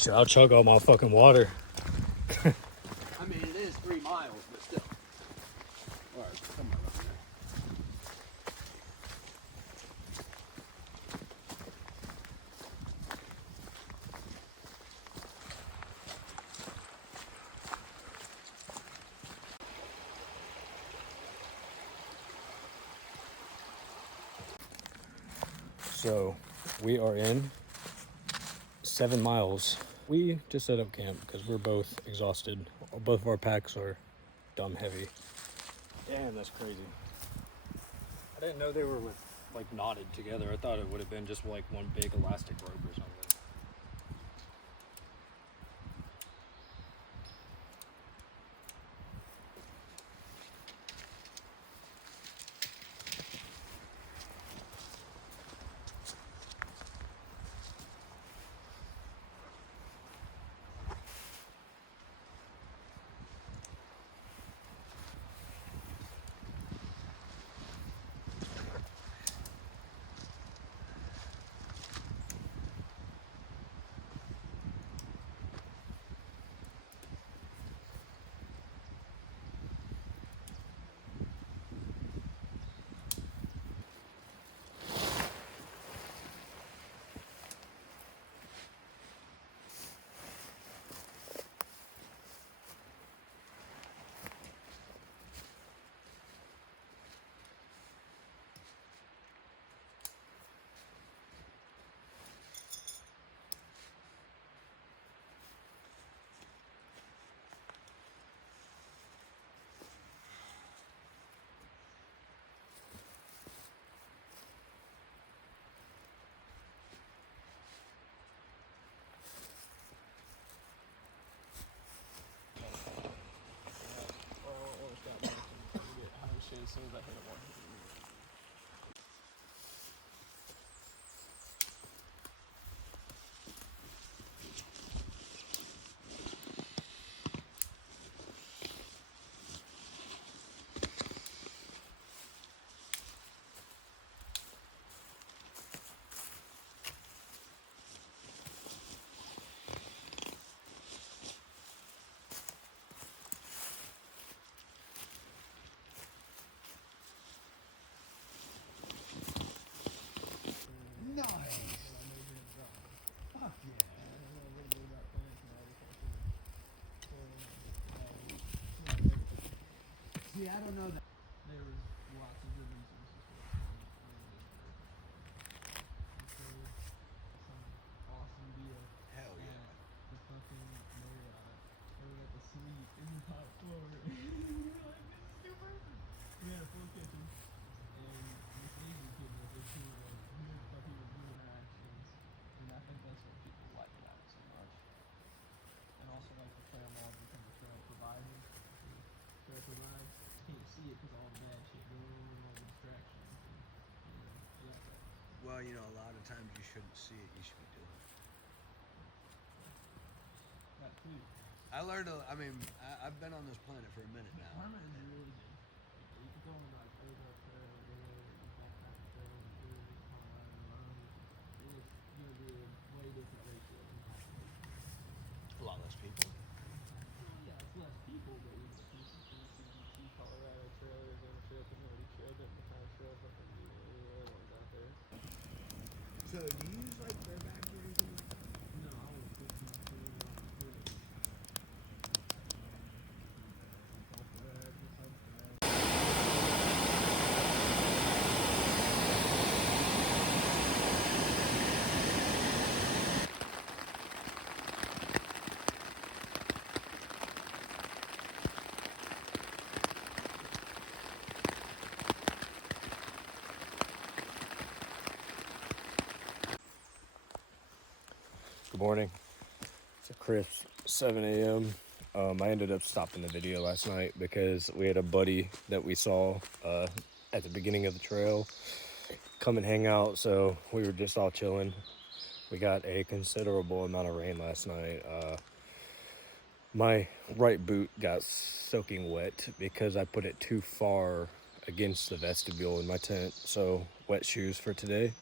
Shit, I'll chug all my fucking water. I mean, it is 3 miles, but still. Or somewhere around there. So we are in 7 miles. We just set up camp because we're both exhausted. Both of our packs are dumb heavy. Damn, that's crazy. I didn't know they were like knotted together. I thought it would have been just like one big elastic rope or something. As soon as I hit it one. See, I don't know that there was lots of good reasons for some awesome deal. Hell yeah. The fucking Marriott, or we got to sleep in the top floor. We were like, this is too perfect. We had a full kitchen, and this Asian kid was there too. Like, he was fucking with new interactions, and I think that's what people like about it so much. And also like the trail mods and kind of trail providing. Trail provides. Can't see it because all the bad shit going on, all the distractions. And, Well, you know, a lot of times you shouldn't see it, you should be doing it. That too. I learned, I've been on this planet for a minute now. Karma is really good. You can go on like over trail, all kinds of trails, and do it, climb, run. It's gonna be a way different ratio than A lot less people. well, yeah, it's less people, but you know, CDT, Colorado Trail, Arizona Trail, Community Trail, Denver High Trail, fucking the other ones out there. So, do you use like barebacks or anything like that? No, I was 15 off the grid. Good morning. It's a crisp 7 a.m. I ended up stopping the video last night because we had a buddy that we saw at the beginning of the trail come and hang out, so we were just all chilling. We got a considerable amount of rain last night. My right boot got soaking wet because I put it too far against the vestibule in my tent, so wet shoes for today.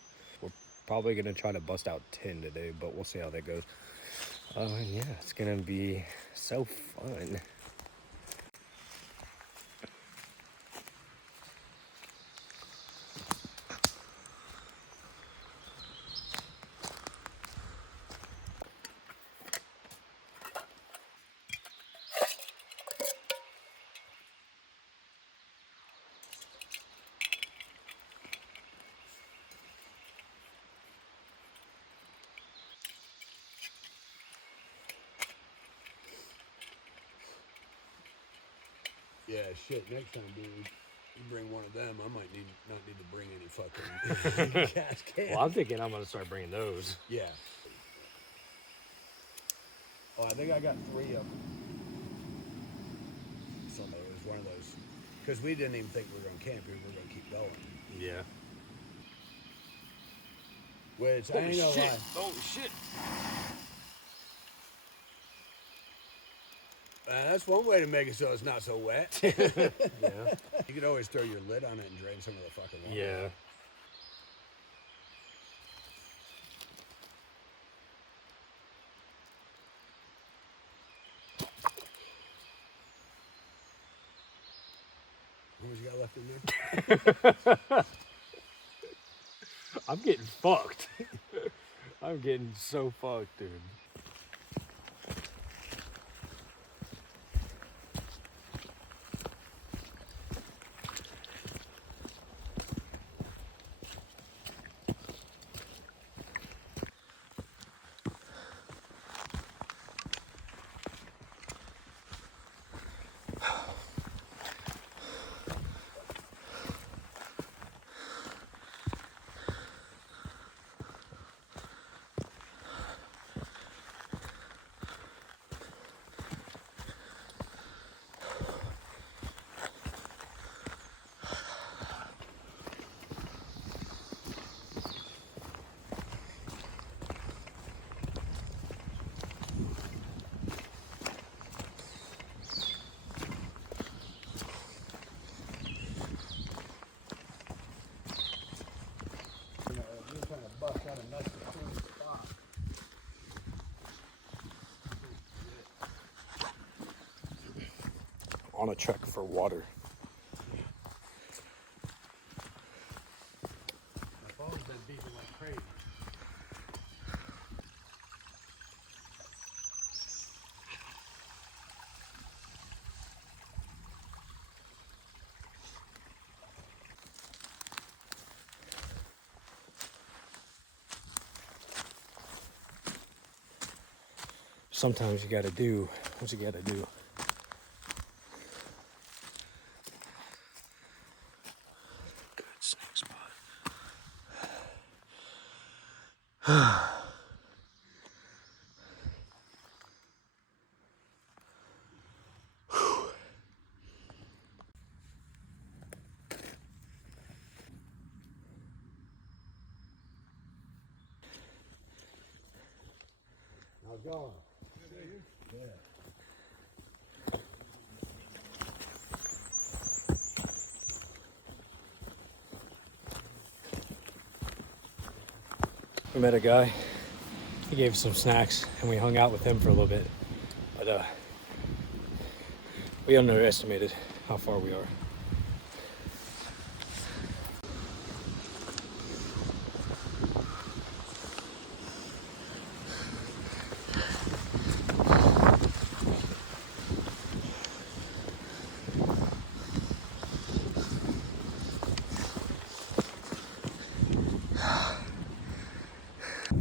We're probably going to try to bust out 10 today, but we'll see how that goes. Yeah, it's gonna be so fun. Yeah, shit. Next time, dude, you bring one of them. I might not need to bring any fucking gas cans. Well, I'm thinking I'm gonna start bringing those. Yeah. Oh, I think I got 3 of them. So it was one of those, because we didn't even think we were gonna camp. We were gonna keep going. Yeah. Which I ain't gonna lie. Holy shit! That's one way to make it so it's not so wet. Yeah. You could always throw your lid on it and drain some of the fucking water. Yeah. How much you got left in there? I'm getting fucked. I'm getting so fucked, dude. You know, you're trying to bust out a nice clean spot. On a trek for water. My phone's been beeping like crazy. Sometimes you gotta do what you gotta do. Good snake spot. How's it going? Yeah. We met a guy. He gave us some snacks, and we hung out with him for a little bit. But we underestimated how far we are.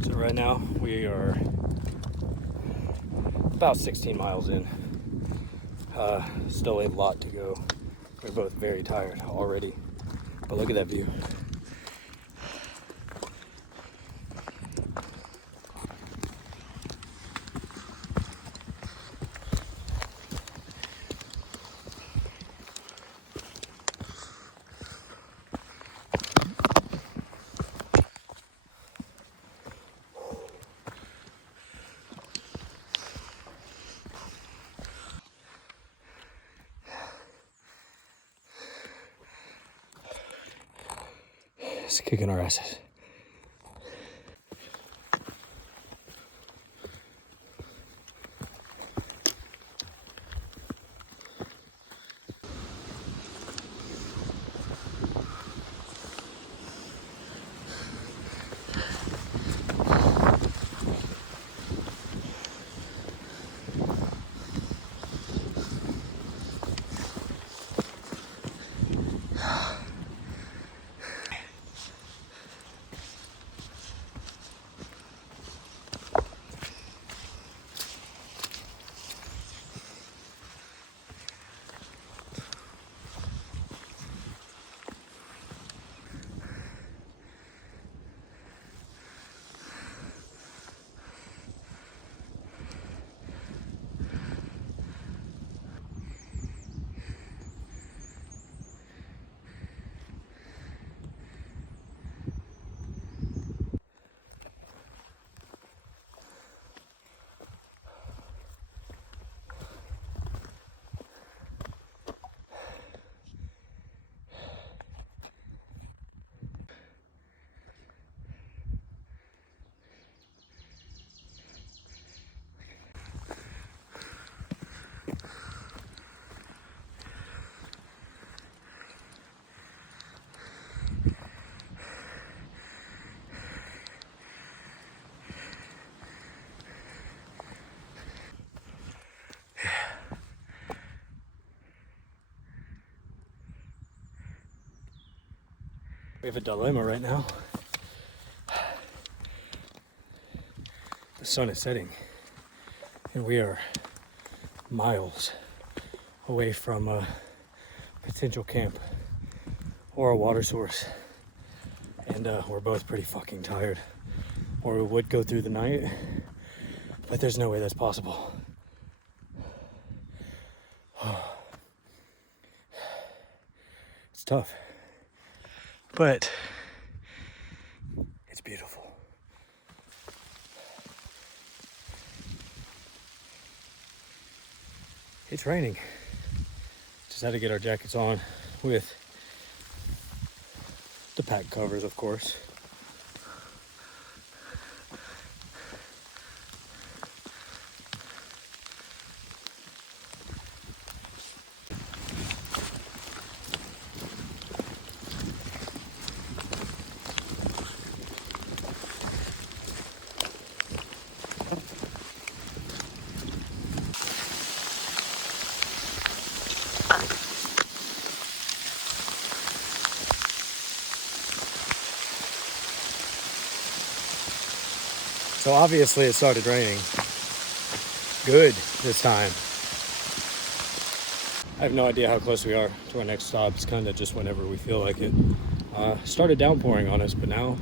So right now we are about 16 miles in. Still a lot to go. We're both very tired already, but look at that view. It's kicking our asses. We have a dilemma right now. The sun is setting, and we are miles away from a potential camp or a water source. And we're both pretty fucking tired. Or we would go through the night, but there's no way that's possible. It's tough, but it's beautiful. It's raining. Just had to get our jackets on with the pack covers, of course. So obviously it started raining. Good this time. I have no idea how close we are to our next stop. It's kind of just whenever we feel like it. Started downpouring on us, but now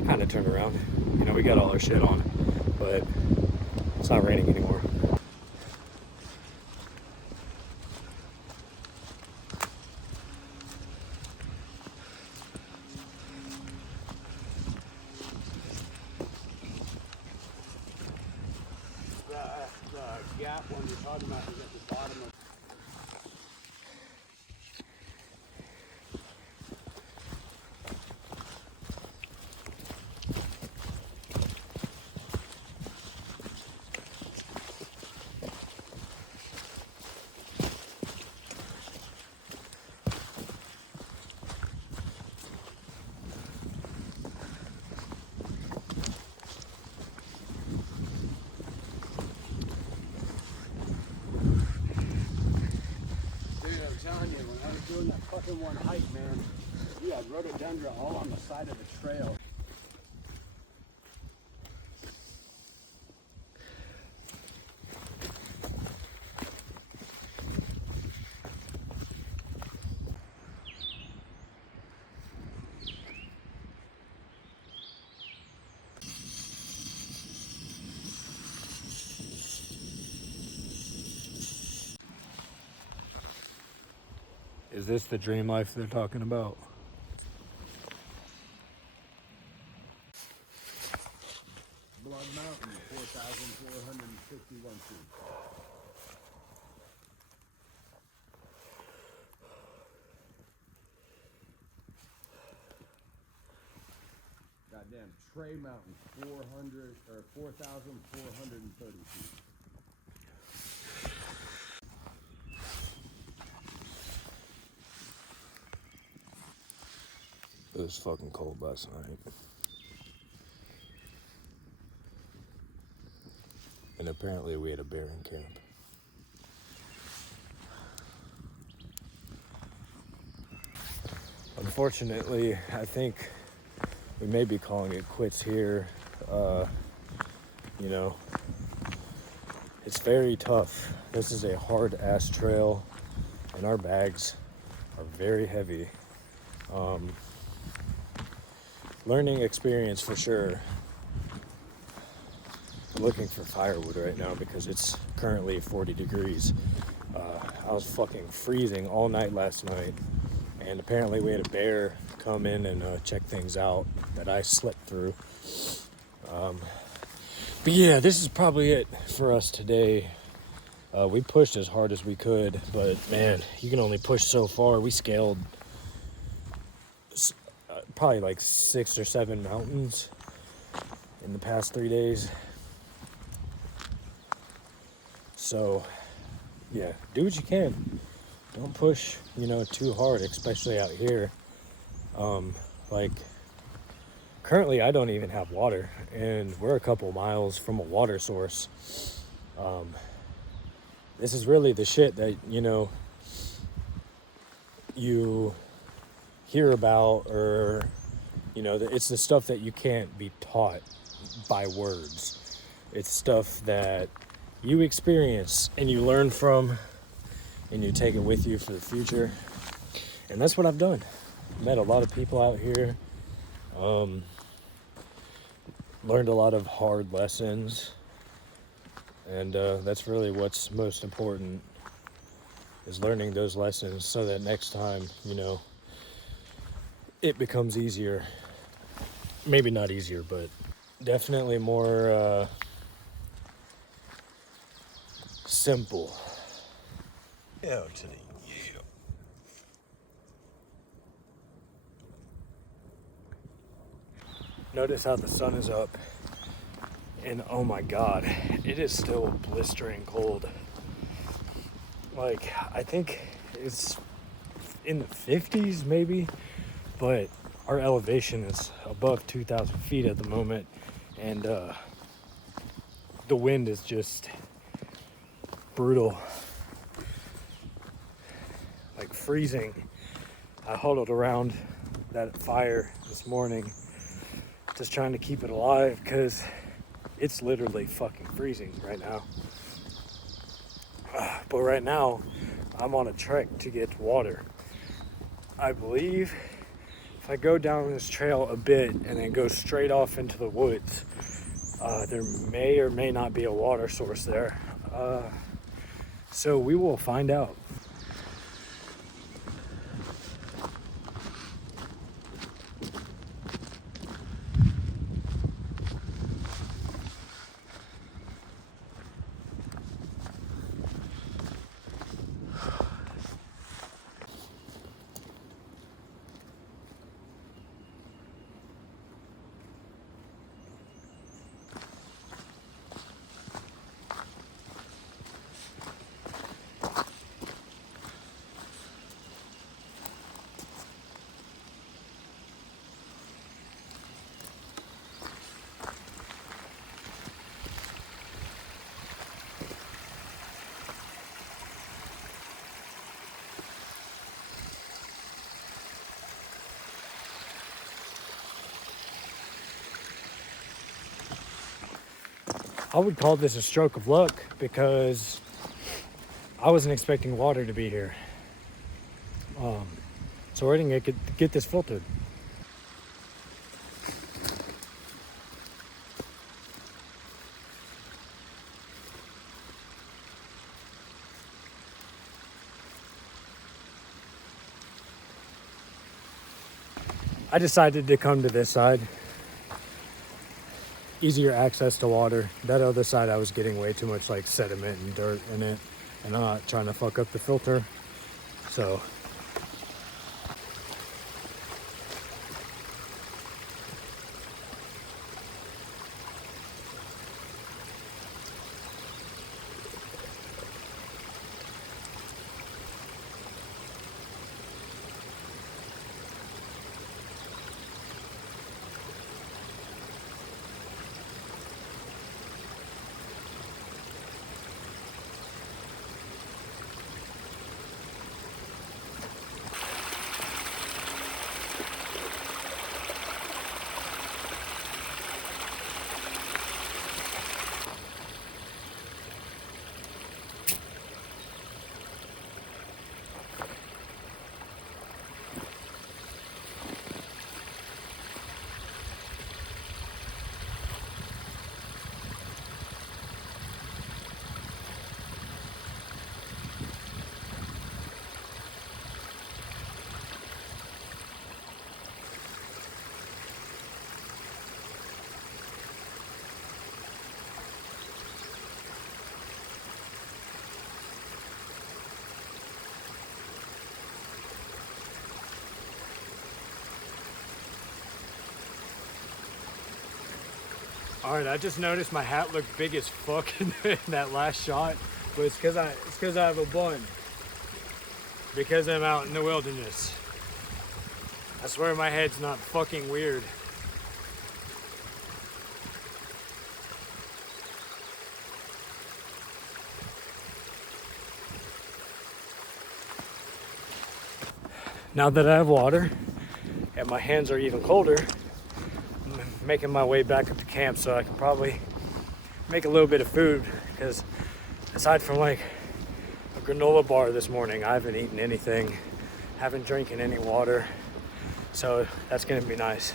it kind of turned around. You know, we got all our shit on, but it's not raining anymore. The gap one you're talking about is at the bottom of. Telling you, when I was doing that fucking one hike, man, you had rhododendron all on the side of the trail. Is this the dream life they're talking about? Blood Mountain, 4,461 feet. Goddamn Trey Mountain, 4,430 feet. It was fucking cold last night. And apparently we had a bear in camp. Unfortunately, I think we may be calling it quits here. You know, it's very tough. This is a hard ass trail and our bags are very heavy. Learning experience for sure. I'm looking for firewood right now because it's currently 40 degrees. I was fucking freezing all night last night, and apparently we had a bear come in and check things out that I slept through. But yeah, this is probably it for us today. We pushed as hard as we could, but man, you can only push so far. We scaled probably like 6 or 7 mountains in the past 3 days. So yeah, do what you can. Don't push, you know, too hard, especially out here. Like currently I don't even have water and we're a couple miles from a water source. This is really the shit that, you know, you hear about, or, you know, it's the stuff that you can't be taught by words. It's stuff that you experience and you learn from and you take it with you for the future. And that's what I've done. Met a lot of people out here, learned a lot of hard lessons, and that's really what's most important, is learning those lessons so that next time, you know, it becomes easier. Maybe not easier, but definitely more simple. Yeah, to the yeah. Notice how the sun is up, and oh my god, it is still blistering cold. Like, I think it's in the 50s maybe, but our elevation is above 2,000 feet at the moment, and the wind is just brutal, like freezing. I huddled around that fire this morning, just trying to keep it alive, because it's literally fucking freezing right now. But right now, I'm on a trek to get water. I believe if I go down this trail a bit and then go straight off into the woods, there may or may not be a water source there. So we will find out. I would call this a stroke of luck, because I wasn't expecting water to be here. So we're gonna get this filtered. I decided to come to this side. Easier access to water. That other side, I was getting way too much like sediment and dirt in it, and I'm not trying to fuck up the filter. So all right, I just noticed my hat looked big as fuck in that last shot, but it's because I have a bun. Because I'm out in the wilderness. I swear my head's not fucking weird. Now that I have water, and my hands are even colder. I'm making my way back up to camp so I can probably make a little bit of food, because aside from like a granola bar this morning, I haven't eaten anything, haven't drinking any water, so that's gonna be nice.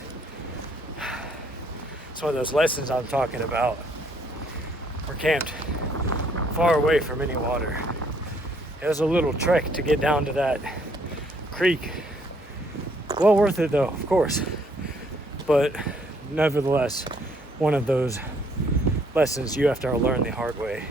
It's one of those lessons I'm talking about. We're camped far away from any water. It was a little trek to get down to that creek. Well worth it though, of course, but nevertheless, one of those lessons you have to learn the hard way.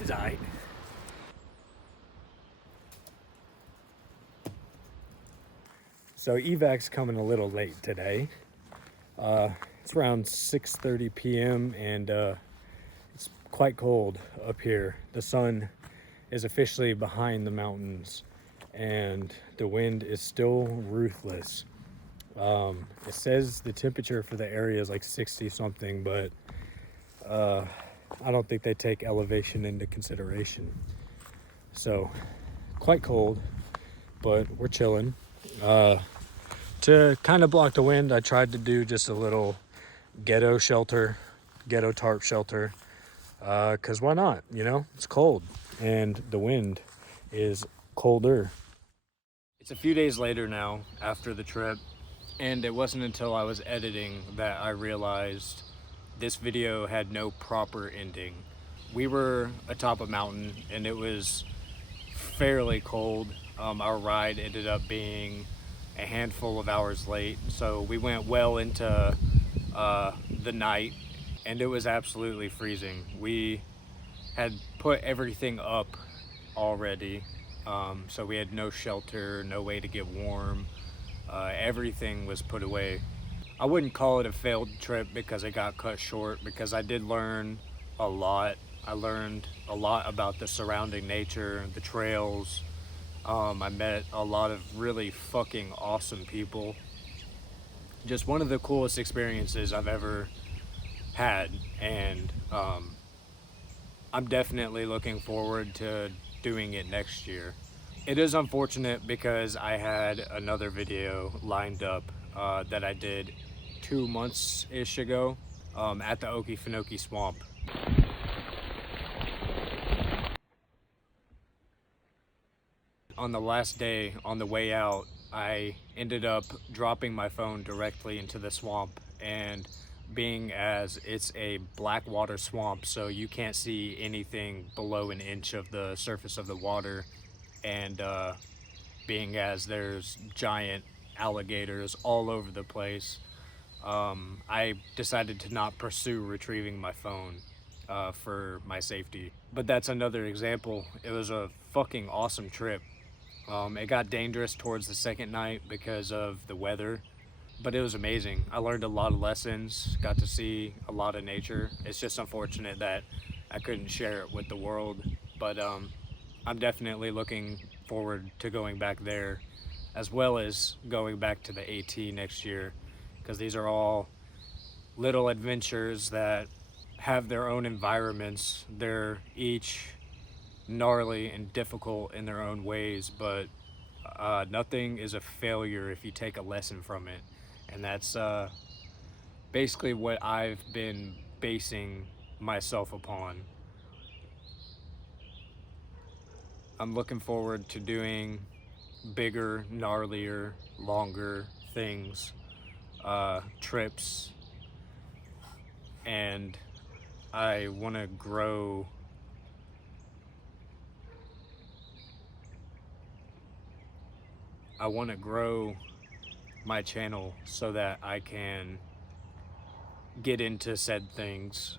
It's all right. So evac's coming a little late today. It's around 6:30 p.m. and it's quite cold up here. The sun is officially behind the mountains and the wind is still ruthless. It says the temperature for the area is like 60 something, but I don't think they take elevation into consideration. So quite cold, but we're chilling. To kind of block the wind, I tried to do just a little ghetto tarp shelter, because why not? You know, it's cold and the wind is colder. It's a few days later now after the trip, and it wasn't until I was editing that I realized this video had no proper ending. We were atop a mountain and it was fairly cold. Our ride ended up being a handful of hours late, so we went well into the night and it was absolutely freezing. We had put everything up already, so we had no shelter, no way to get warm. Everything was put away. I wouldn't call it a failed trip because it got cut short, because I did learn a lot. I learned a lot about the surrounding nature, the trails. I met a lot of really fucking awesome people. Just one of the coolest experiences I've ever had, and I'm definitely looking forward to doing it next year. It is unfortunate because I had another video lined up that I did 2 months-ish ago at the Okefenokee Swamp. On the last day, on the way out, I ended up dropping my phone directly into the swamp, and being as it's a black water swamp, so you can't see anything below an inch of the surface of the water, and being as there's giant alligators all over the place, I decided to not pursue retrieving my phone for my safety. But that's another example. It was a fucking awesome trip. It got dangerous towards the second night because of the weather, but it was amazing. I learned a lot of lessons, got to see a lot of nature. It's just unfortunate that I couldn't share it with the world, but I'm definitely looking forward to going back there, as well as going back to the AT next year, because these are all little adventures that have their own environments. They're each gnarly and difficult in their own ways, but nothing is a failure if you take a lesson from it. And that's basically what I've been basing myself upon. I'm looking forward to doing bigger, gnarlier, longer things, trips, and I want to grow I want to grow my channel so that I can get into said things,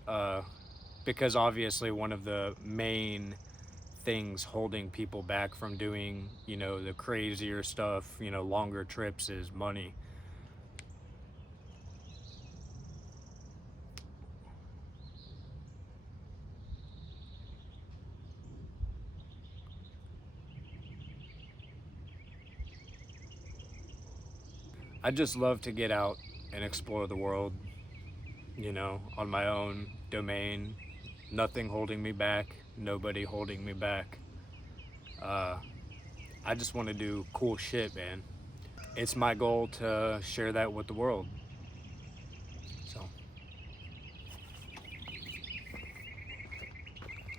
because obviously one of the main things holding people back from doing, you know, the crazier stuff, you know, longer trips is money. I just love to get out and explore the world, you know, on my own domain. Nothing holding me back, nobody holding me back. I just want to do cool shit, man. It's my goal to share that with the world.